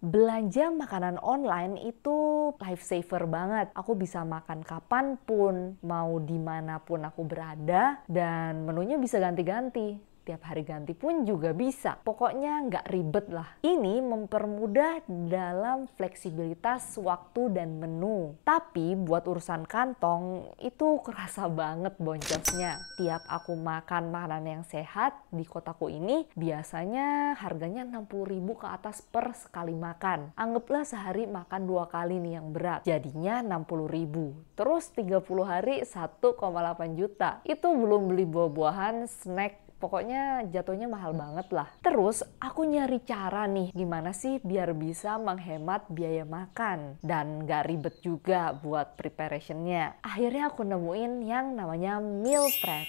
Belanja makanan online itu lifesaver banget. Aku bisa makan kapanpun, mau dimanapun aku berada, dan menunya bisa ganti-ganti. Tiap hari ganti pun juga bisa. Pokoknya nggak ribet lah. Ini mempermudah dalam fleksibilitas waktu dan menu. Tapi buat urusan kantong itu kerasa banget boncosnya. Tiap aku makan makanan yang sehat di kotaku ini biasanya harganya 60.000 ke atas per sekali makan. Anggaplah sehari makan 2 kali nih yang berat. Jadinya 60.000. Terus 30 hari 1,8 juta. Itu belum beli buah-buahan, snack. Pokoknya jatuhnya mahal banget lah. Terus aku nyari cara nih gimana sih biar bisa menghemat biaya makan dan gak ribet juga buat preparationnya. Akhirnya aku nemuin yang namanya meal prep.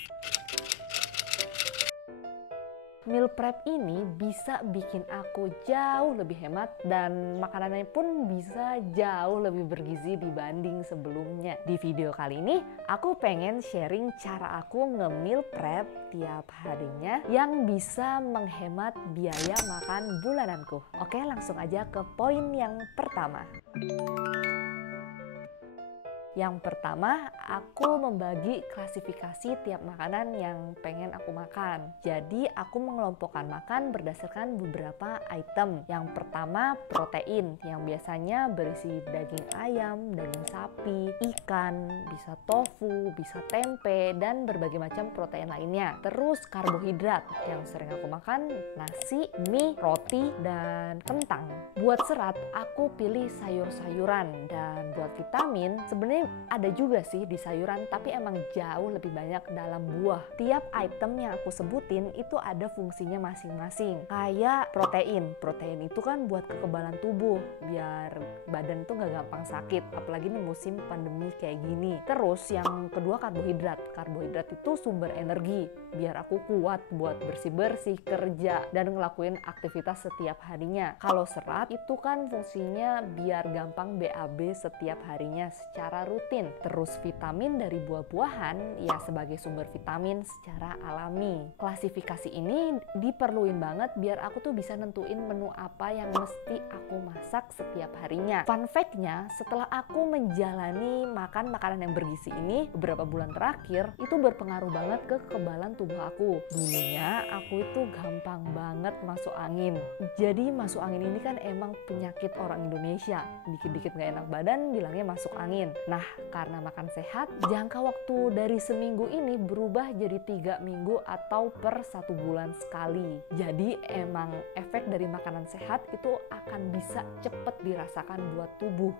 Meal prep ini bisa bikin aku jauh lebih hemat dan makanannya pun bisa jauh lebih bergizi dibanding sebelumnya. Di video kali ini aku pengen sharing cara aku nge-meal prep tiap harinya yang bisa menghemat biaya makan bulananku. Oke, langsung aja ke poin yang pertama. Yang pertama, aku membagi klasifikasi tiap makanan yang pengen aku makan. Jadi, aku mengelompokkan makan berdasarkan beberapa item. Yang pertama, protein, yang biasanya berisi daging ayam, daging sapi, ikan, bisa tofu, bisa tempe, dan berbagai macam protein lainnya. Terus, karbohidrat, yang sering aku makan nasi, mie, roti, dan kentang. Buat serat, aku pilih sayur-sayuran, dan buat vitamin, sebenarnya ada juga sih di sayuran, tapi emang jauh lebih banyak dalam buah. Tiap item yang aku sebutin itu ada fungsinya masing-masing. Kayak protein. Protein itu kan buat kekebalan tubuh, biar badan tuh gak gampang sakit. Apalagi nih musim pandemi kayak gini. Terus yang kedua karbohidrat. Karbohidrat itu sumber energi, biar aku kuat buat bersih-bersih, kerja, dan ngelakuin aktivitas setiap harinya. Kalau serat itu kan fungsinya biar gampang BAB setiap harinya secara rutin. Terus vitamin dari buah-buahan ya sebagai sumber vitamin secara alami. Klasifikasi ini diperluin banget biar aku tuh bisa nentuin menu apa yang mesti aku masak setiap harinya. Fun fact-nya, setelah aku menjalani makan makanan yang bergizi ini beberapa bulan terakhir, itu berpengaruh banget ke kekebalan tubuh aku. Dulunya aku itu gampang banget masuk angin. Jadi masuk angin ini kan emang penyakit orang Indonesia. Dikit-dikit gak enak badan bilangnya masuk angin. Nah, karena makan sehat, jangka waktu dari seminggu ini berubah jadi 3 minggu atau per 1 bulan sekali. Jadi emang efek dari makanan sehat itu akan bisa cepet dirasakan buat tubuh.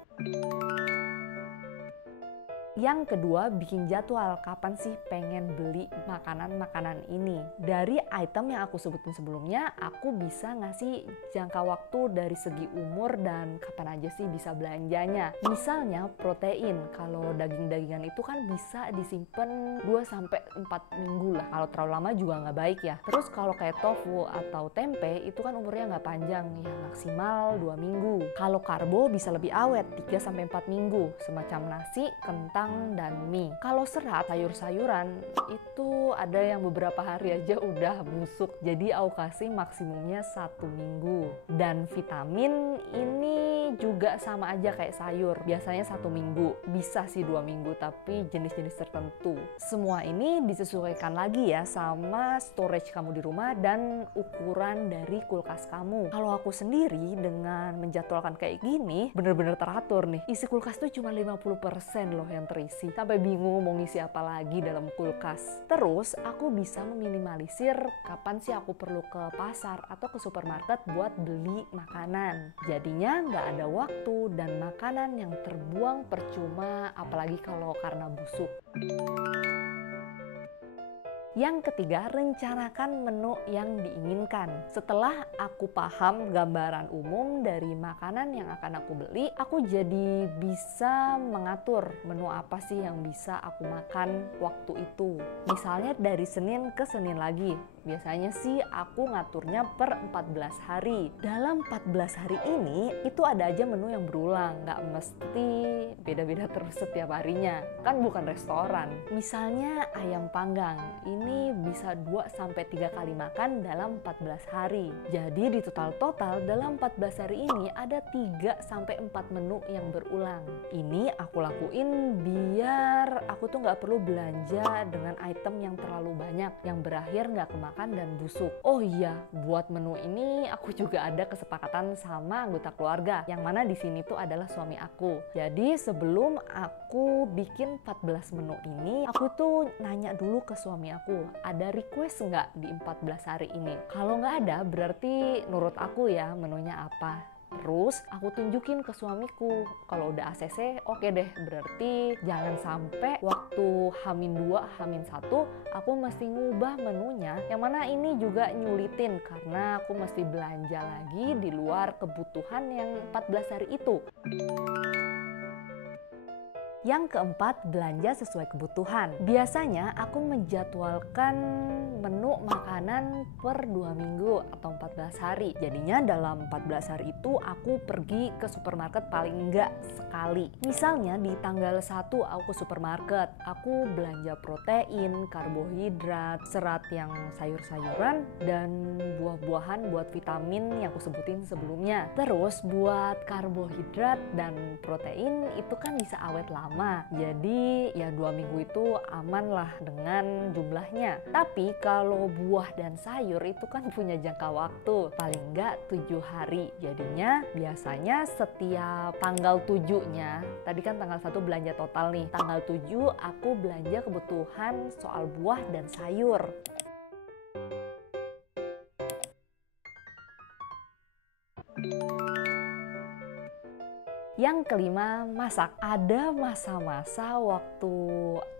Yang kedua, bikin jadwal kapan sih pengen beli makanan-makanan ini. Dari item yang aku sebutin sebelumnya, aku bisa ngasih jangka waktu dari segi umur dan kapan aja sih bisa belanjanya. Misalnya protein, kalau daging-dagingan itu kan bisa disimpan 2-4 minggu lah. Kalau terlalu lama juga nggak baik ya. Terus kalau kayak tofu atau tempe, itu kan umurnya nggak panjang, ya maksimal 2 minggu. Kalau karbo bisa lebih awet, 3-4 minggu, semacam nasi, kentang, dan mie. Kalau serat, sayur-sayuran itu ada yang beberapa hari aja udah busuk. Jadi aku kasih maksimumnya 1 minggu. Dan vitamin ini juga sama aja kayak sayur. Biasanya 1 minggu. Bisa sih 2 minggu, tapi jenis-jenis tertentu. Semua ini disesuaikan lagi ya sama storage kamu di rumah dan ukuran dari kulkas kamu. Kalau aku sendiri dengan menjadwalkan kayak gini, bener-bener teratur nih. Isi kulkas tuh cuma 50% loh yang terisi. Sampai bingung mau ngisi apa lagi dalam kulkas. Terus aku bisa meminimalisir kapan sih aku perlu ke pasar atau ke supermarket buat beli makanan. Jadinya nggak ada waktu dan makanan yang terbuang percuma, apalagi kalau karena busuk. Yang ketiga, rencanakan menu yang diinginkan. Setelah aku paham gambaran umum dari makanan yang akan aku beli, aku jadi bisa mengatur menu apa sih yang bisa aku makan waktu itu. Misalnya dari Senin ke Senin lagi. Biasanya sih aku ngaturnya per 14 hari. Dalam 14 hari ini, itu ada aja menu yang berulang. Nggak mesti beda-beda terus setiap harinya. Kan bukan restoran. Misalnya ayam panggang. ini bisa 2-3 kali makan dalam 14 hari. Jadi di total dalam 14 hari ini ada 3-4 menu yang berulang. Ini aku lakuin biar aku tuh nggak perlu belanja dengan item yang terlalu banyak yang berakhir nggak kemakan dan busuk. Oh iya, buat menu ini aku juga ada kesepakatan sama anggota keluarga, yang mana di sini tuh adalah suami aku. Jadi sebelum aku bikin 14 menu ini, aku tuh nanya dulu ke suami aku, ada request nggak di 14 hari ini? Kalau nggak ada, berarti menurut aku ya menunya apa. Terus aku tunjukin ke suamiku, kalau udah ACC oke deh, berarti jangan sampai waktu H-2, H-1 aku mesti ngubah menunya, yang mana ini juga nyulitin karena aku mesti belanja lagi di luar kebutuhan yang 14 hari itu. Yang keempat, belanja sesuai kebutuhan. Biasanya aku menjadwalkan menu makanan per 2 minggu atau 14 hari. Jadinya dalam 14 hari itu aku pergi ke supermarket paling enggak sekali. Misalnya di tanggal 1 aku ke supermarket, aku belanja protein, karbohidrat, serat yang sayur-sayuran, dan buah-buahan buat vitamin yang aku sebutin sebelumnya. Terus buat karbohidrat dan protein itu kan bisa awet lama. Jadi ya 2 minggu itu aman lah dengan jumlahnya. Tapi kalau buah dan sayur itu kan punya jangka waktu paling enggak 7 hari. Jadinya biasanya setiap tanggal 7-nya, tadi kan tanggal 1 belanja total nih, tanggal 7 aku belanja kebutuhan soal buah dan sayur. Yang kelima, masak. Ada masa-masa waktu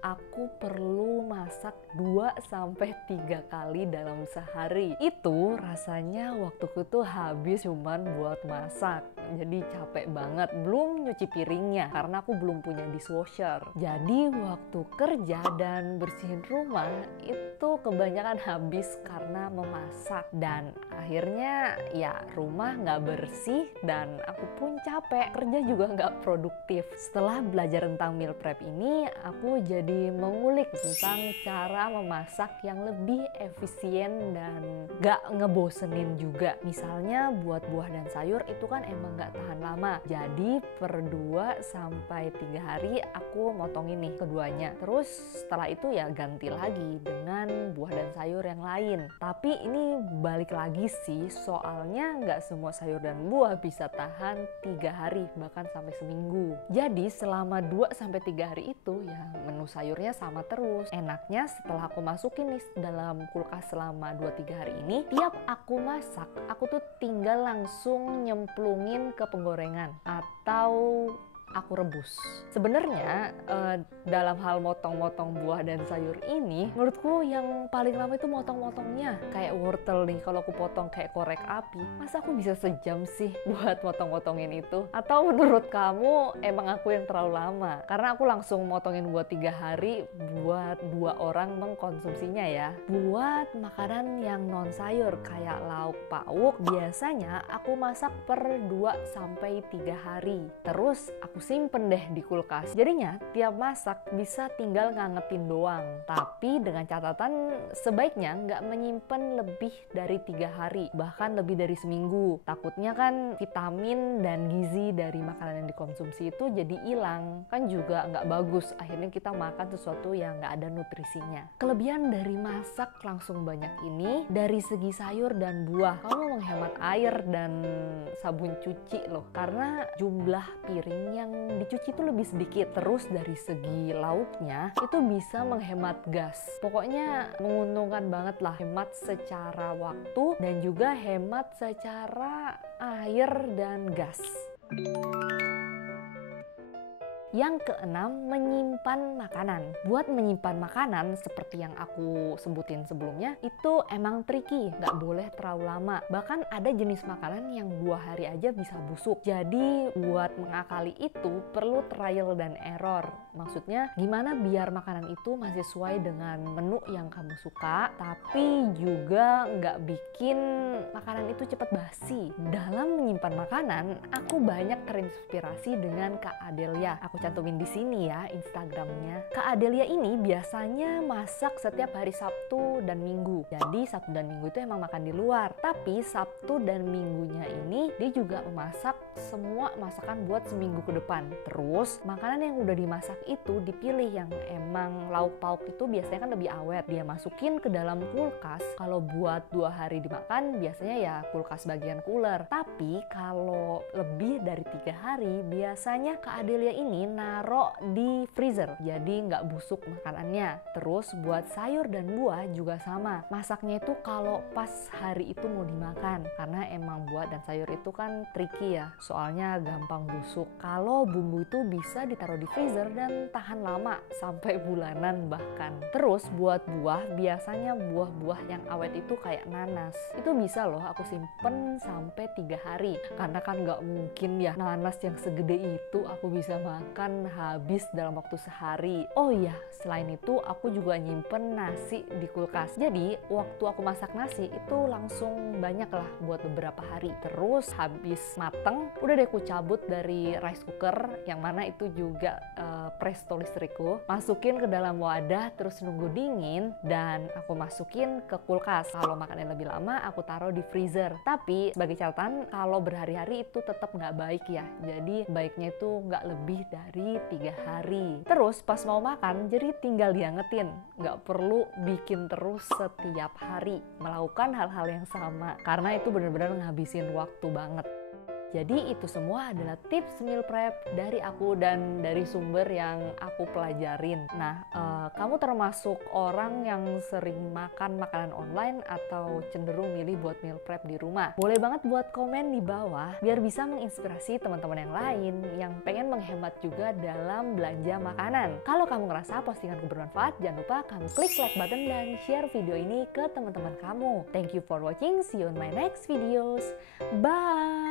aku perlu masak 2-3 kali dalam sehari. Itu rasanya waktuku tuh habis cuman buat masak. Jadi capek banget, belum nyuci piringnya karena aku belum punya dishwasher. Jadi waktu kerja dan bersihin rumah itu kebanyakan habis karena memasak. Dan akhirnya ya rumah nggak bersih dan aku pun capek, kerja juga nggak produktif. Setelah belajar tentang meal prep ini, aku jadi mengulik tentang cara memasak yang lebih efisien dan nggak ngebosenin juga. Misalnya buat buah dan sayur itu kan emang nggak tahan lama. Jadi per 2-3 hari aku motongin nih keduanya. Terus setelah itu ya ganti lagi dengan buah dan sayur yang lain. Tapi ini balik lagi sih, soalnya nggak semua sayur dan buah bisa tahan 3 hari bahkan sampai seminggu. Jadi selama 2-3 hari itu ya menu sayurnya sama terus. Enaknya setelah aku masukin nih dalam kulkas selama 2-3 hari ini, tiap aku masak aku tuh tinggal langsung nyemplungin ke penggorengan atau aku rebus. Sebenarnya dalam hal motong-motong buah dan sayur ini, menurutku yang paling lama itu motong-motongnya. Kayak wortel nih, kalau aku potong kayak korek api, masa aku bisa sejam sih buat motong-motongin itu? Atau menurut kamu emang aku yang terlalu lama? Karena aku langsung motongin buat 3 hari buat 2 orang mengkonsumsinya ya. Buat makanan yang non sayur kayak lauk pauk, biasanya aku masak per 2-3 hari. Terus aku simpen deh di kulkas. Jadinya tiap masak bisa tinggal ngangetin doang. Tapi dengan catatan sebaiknya nggak menyimpan lebih dari 3 hari, bahkan lebih dari seminggu. Takutnya kan vitamin dan gizi dari makanan yang dikonsumsi itu jadi hilang. Kan juga nggak bagus. Akhirnya kita makan sesuatu yang nggak ada nutrisinya. Kelebihan dari masak langsung banyak ini, dari segi sayur dan buah, kamu menghemat air dan sabun cuci loh. Karena jumlah piring yang dicuci itu lebih sedikit. Terus dari segi lauknya itu bisa menghemat gas. Pokoknya menguntungkan banget lah, hemat secara waktu dan juga hemat secara air dan gas. Yang keenam, menyimpan makanan. Buat menyimpan makanan seperti yang aku sebutin sebelumnya, itu emang tricky, nggak boleh terlalu lama. Bahkan ada jenis makanan yang 2 hari aja bisa busuk. Jadi buat mengakali itu perlu trial dan error. Maksudnya gimana biar makanan itu masih sesuai dengan menu yang kamu suka, tapi juga nggak bikin makanan itu cepat basi. Dalam menyimpan makanan, aku banyak terinspirasi dengan Kak Adelia. Aku cantumin di sini ya Instagramnya. Kak Adelia ini biasanya masak setiap hari Sabtu dan Minggu. Jadi Sabtu dan Minggu itu emang makan di luar. Tapi Sabtu dan Minggunya ini dia juga memasak semua masakan buat seminggu ke depan. Terus makanan yang udah dimasak itu dipilih yang emang lauk pauk itu biasanya kan lebih awet. Dia masukin ke dalam kulkas. Kalau buat 2 hari dimakan biasanya ya kulkas bagian cooler. Tapi kalau lebih dari 3 hari biasanya Kak Adelia ini naro di freezer, jadi nggak busuk makanannya. Terus buat sayur dan buah juga sama, masaknya itu kalau pas hari itu mau dimakan, karena emang buah dan sayur itu kan tricky ya, soalnya gampang busuk. Kalau bumbu itu bisa ditaruh di freezer dan tahan lama sampai bulanan bahkan. Terus buat buah, biasanya buah-buah yang awet itu kayak nanas, itu bisa loh aku simpen sampai 3 hari, karena kan nggak mungkin ya nanas yang segede itu aku bisa makan habis dalam waktu sehari. Oh iya, selain itu aku juga nyimpen nasi di kulkas. Jadi waktu aku masak nasi itu langsung banyak lah buat beberapa hari. Terus habis mateng, udah deh aku cabut dari rice cooker, yang mana itu juga presto listrikku. Masukin ke dalam wadah, terus nunggu dingin, dan aku masukin ke kulkas. Kalau makannya lebih lama, aku taruh di freezer. Tapi sebagai catatan, kalau berhari-hari itu tetap nggak baik ya. Jadi baiknya itu nggak lebih dari 3 hari. Terus pas mau makan, jadi tinggal diangetin. Nggak perlu bikin terus setiap hari. Melakukan hal-hal yang sama. Karena itu benar-benar ngabisin waktu banget. Jadi itu semua adalah tips meal prep dari aku dan dari sumber yang aku pelajarin. Nah, kamu termasuk orang yang sering makan makanan online atau cenderung milih buat meal prep di rumah? Boleh banget buat komen di bawah biar bisa menginspirasi teman-teman yang lain yang pengen menghemat juga dalam belanja makanan. Kalau kamu ngerasa postinganku bermanfaat, jangan lupa kamu klik like button dan share video ini ke teman-teman kamu. Thank you for watching. See you in my next videos. Bye!